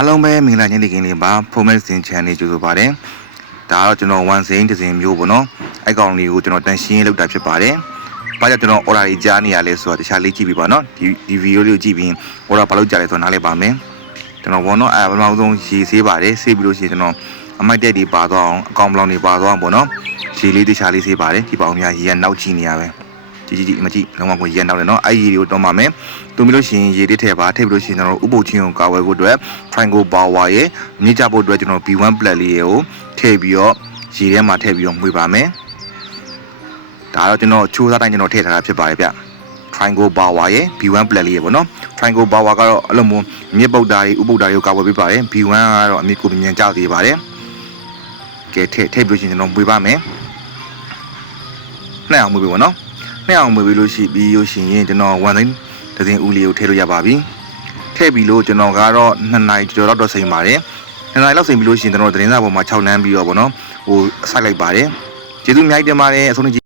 အားလုံးပဲမင်္ဂလာညနေခင်းလေးပါဖုန်းမဲစင် channel ကြိုဆိုပါတယ်ဒါတော့ကျွန်တော်1စိမ်းတစ်စင်မျိုးပေါ့နော်အဲ့ကောင်လေးကိုကျွန်တော်တန်ရှင်းလုပ်တာဖြစ်ပါတယ်ဘာကြောင့်ကျွန်တော် order ကြီးကြားနေရလဲဆိုတော့တခြားလေးကြည့်ပြီးပါနော်ဒီဗီဒီယိုလေးကိုကြည့်ပြီး order ဘာလို့ကြားလဲဆိုတော့နားလည်ပါမယ်ကျွန်တော်ဘောနော်ပထမဆုံးရေဆေးပါတယ်ဆေးပြီးလို့ရှိရင်ကျွန်တော်အမိုက်တက်တွေပါသွားအောင်အကောင်ဘလောင်တွေပါသွားအောင်ပေါ့နော်ရေလေးတခြားလေးဆေးပါတယ်ဒီပေါင်းများရေကနောက်ချီနေရပဲကြည့်မကြည့်လုံးဝကိုရေနောက်တယ်နော်အဲ့ရေတွေကိုတော့မှမယ်တူပြီးလို့ရှိရင်ရေလေးထည့်ပါထည့်ပြီးလို့ရှိရင်ကျွန်တော်ဥပုပ်ချင်းကိုကာဝယ်ဖို့အတွက် Triangle Power ရဲ့မြင့်ကြဖို့အတွက်ကျွန်တော် B1 Plus လေးကိုထည့်ပြီးတော့ရေထဲမှာထည့်ပြီးတော့မှွေပါမယ်ဒါတော့ကျွန်တော်ချိုးစားတိုင်းကျွန်တော်ထည့်ထားတာဖြစ်ပါတယ်ဗျ Triangle Power ရဲ့ B1 Plus လေးရေပေါ့နော် Triangle Power ကတော့အဲ့လိုမျိုးမြင့်ပုတ်တာတွေဥပုပ်တာတွေကိုကာဝယ်ပေးပါတယ် B1 ကတော့အမြင့်ကိုမြန်ကြောက်သေးပါတယ်ကဲထည့်ပြီးလို့ရှိရင်ကျွန်တော်မှွေပါမယ်နှစ်အောင်မှွေပေးပါနော်နှစ်အောင်မှွေပေးလို့ရှိပြီးလို့ရှိရင်ကျွန်တော်1သိန်းတစ်သိန်းဦးလေးကိုထည့်လို့ရပါပြီထည့်ပြီးလို့ကျွန်တော်ကတော့2နာရီကျော်တော့စိမ့်ပါတယ်2နာရီလောက်စိမ့်ပြီးလို့ရှိရင်ကျွန်တော်သတင်းစာပေါ်မှာ6လမ်းပြီးတော့ဗောနော်ဟိုဆိုက်လိုက်ပါတယ်ကျေးဇူးအများကြီးတင်ပါတယ်အဆုံး